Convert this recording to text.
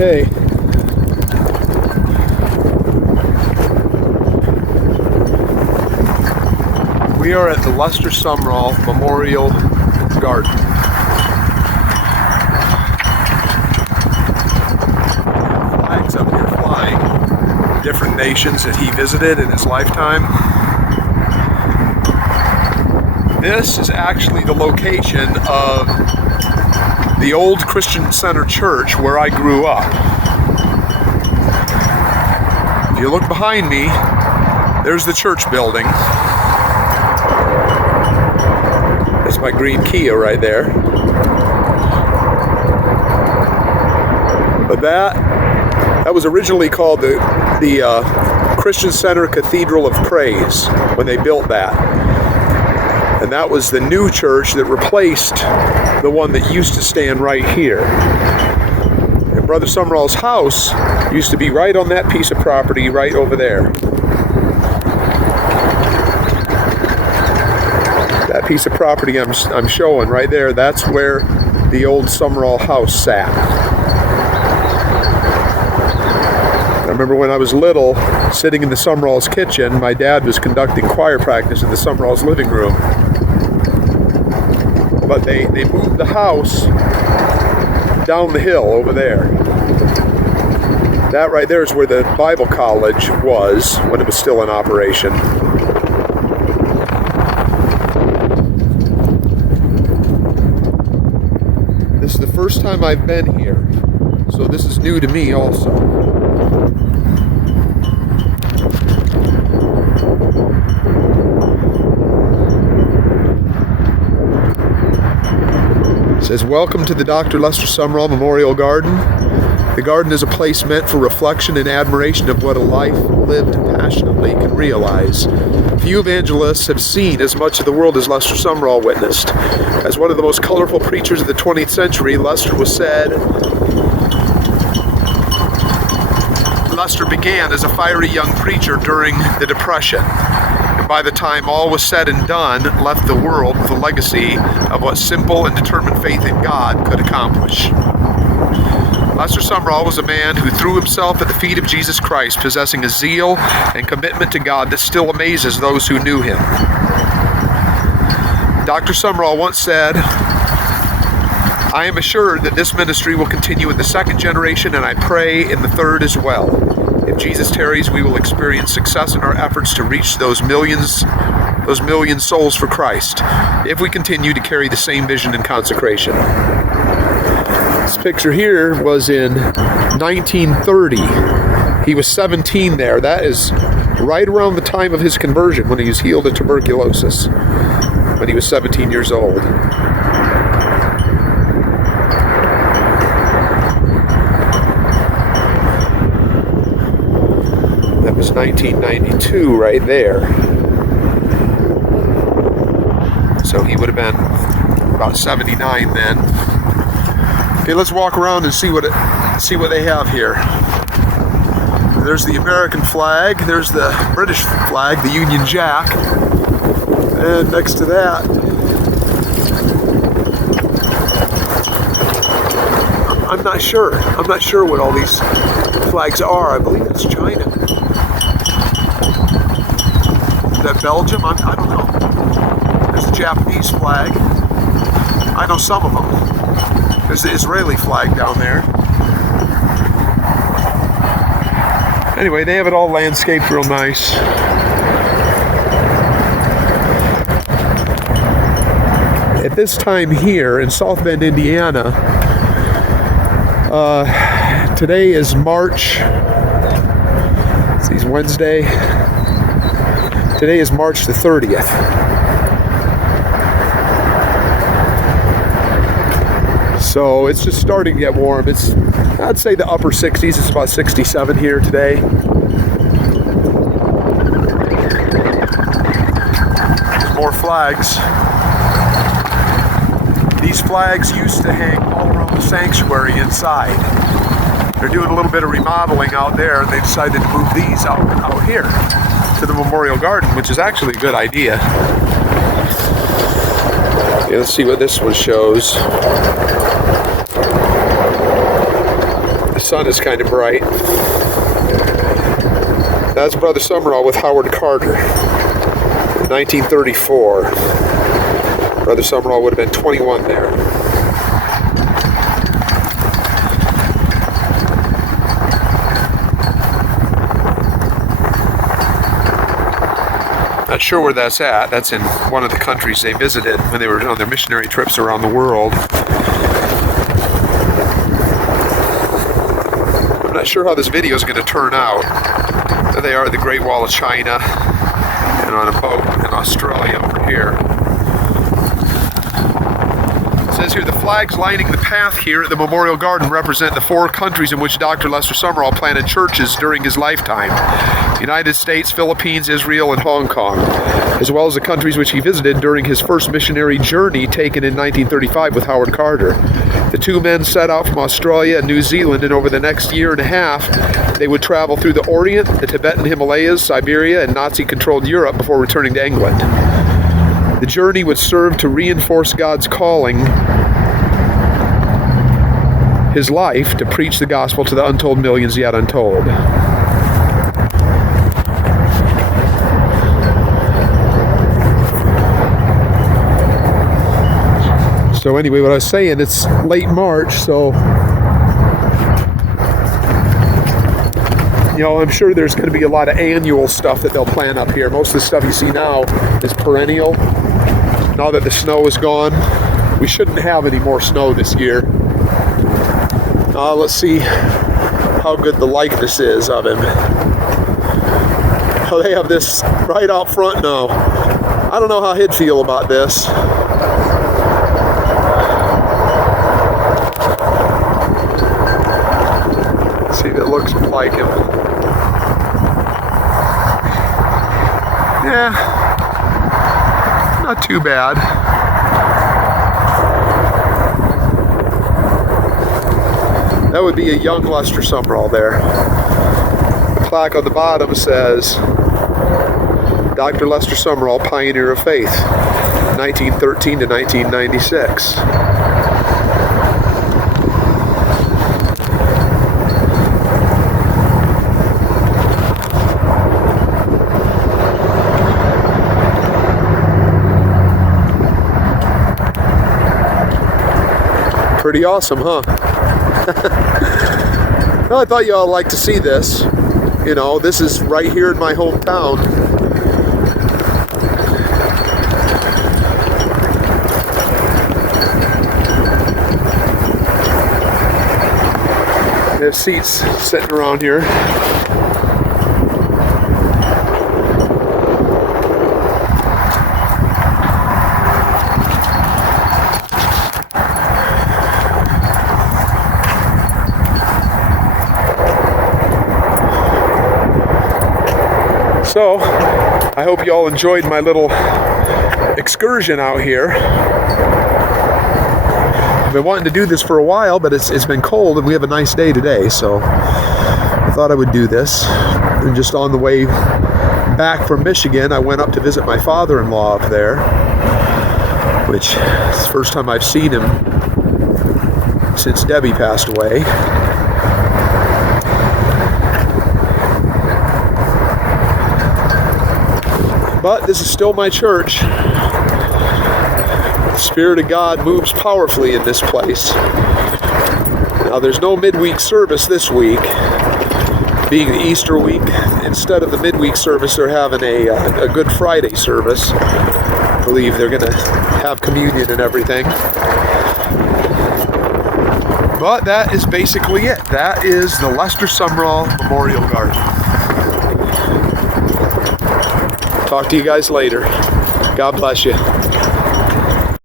Okay. We are at the Sumrall Memorial Garden. Flags up here flying. Different nations that he visited in his lifetime. This is actually the location of the old Christian Center Church where I grew up. If you look behind me, there's the church building. That's my green Kia right there. But that was originally called the Christian Center Cathedral of Praise when they built that. And that was the new church that replaced the one that used to stand right here. And Brother Sumrall's house used to be right on that piece of property right over there. That piece of property I'm showing right there, that's where the old Sumrall house sat. I remember when I was little, sitting in the Sumrall's kitchen, my dad was conducting choir practice in the Sumrall's living room. But they moved the house down the hill over there. That right there is where the Bible college was when it was still in operation. This is the first time I've been here, so this is new to me also. It says, "Welcome to the Dr. Lester Sumrall Memorial Garden. The garden is a place meant for reflection and admiration of what a life lived passionately can realize. Few evangelists have seen as much of the world as Lester Sumrall witnessed. As one of the most colorful preachers of the 20th century, Lester began as a fiery young preacher during the Depression. By the time all was said and done, left the world with a legacy of what simple and determined faith in God could accomplish. Lester Sumrall was a man who threw himself at the feet of Jesus Christ, possessing a zeal and commitment to God that still amazes those who knew him. Dr. Sumrall once said, 'I am assured that this ministry will continue in the second generation, and I pray in the third as well. If Jesus tarries, we will experience success in our efforts to reach those million souls for Christ, if we continue to carry the same vision and consecration.'" This picture here was in 1930. He was 17 there. That is right around the time of his conversion, when he was healed of tuberculosis, when he was 17 years old. That was 1992 right there. So he would have been about 79 then. Okay, let's walk around and see what they have here. There's the American flag, there's the British flag, the Union Jack, and next to that, I'm not sure what all these flags are. I believe it's China. Is that Belgium? I don't know. There's the Japanese flag. I know some of them. There's the Israeli flag down there. Anyway, they have it all landscaped real nice. At this time here in South Bend, Indiana, today is March, it's Wednesday, today is March the 30th. So it's just starting to get warm. I'd say the upper 60s. It's about 67 here today. There's more flags. These flags used to hang all around the sanctuary inside. They're doing a little bit of remodeling out there, and they decided to move these out here to the Memorial Garden, which is actually a good idea. Okay, let's see what this one shows. sun is kind of bright. That's Brother Sumrall with Howard Carter. 1934. Brother Sumrall would have been 21 there. Not sure where that's at. That's in one of the countries they visited when they were on their missionary trips around the world. I'm not sure how this video is going to turn out. There they are at the Great Wall of China and on a boat in Australia over here. It says here, the flags lining the path here at the Memorial Garden represent the 4 countries in which Dr. Lester Sumrall planted churches during his lifetime. The United States, Philippines, Israel, and Hong Kong, as well as the countries which he visited during his first missionary journey taken in 1935 with Howard Carter. The 2 men set out from Australia and New Zealand, and over the next year and a half, they would travel through the Orient, the Tibetan Himalayas, Siberia, and Nazi-controlled Europe before returning to England. The journey would serve to reinforce God's calling his life to preach the gospel to the untold millions yet untold. So anyway, what I was saying, it's late March, so I'm sure there's going to be a lot of annual stuff that they'll plant up here. Most of the stuff you see now is perennial. Now that the snow is gone, we shouldn't have any more snow this year. Let's see how good the likeness is of him. Oh, they have this right out front now. I don't know how he'd feel about this. Let's see if it looks like him. Yeah, not too bad. That would be a young Lester Sumrall there. The plaque on the bottom says, Dr. Lester Sumrall, Pioneer of Faith, 1913 to 1996. Pretty awesome, huh? Well, I thought y'all would like to see this. This is right here in my hometown. We have seats sitting around here. So, I hope you all enjoyed my little excursion out here. I've been wanting to do this for a while, but it's been cold and we have a nice day today, so I thought I would do this. And just on the way back from Michigan, I went up to visit my father-in-law up there, which is the first time I've seen him since Debbie passed away. But this is still my church. The Spirit of God moves powerfully in this place. Now there's no midweek service this week, being the Easter week. Instead of the midweek service, they're having a Good Friday service. I believe they're going to have communion and everything. But that is basically it. That is the Lester Sumrall Memorial Garden. Talk to you guys later. God bless you.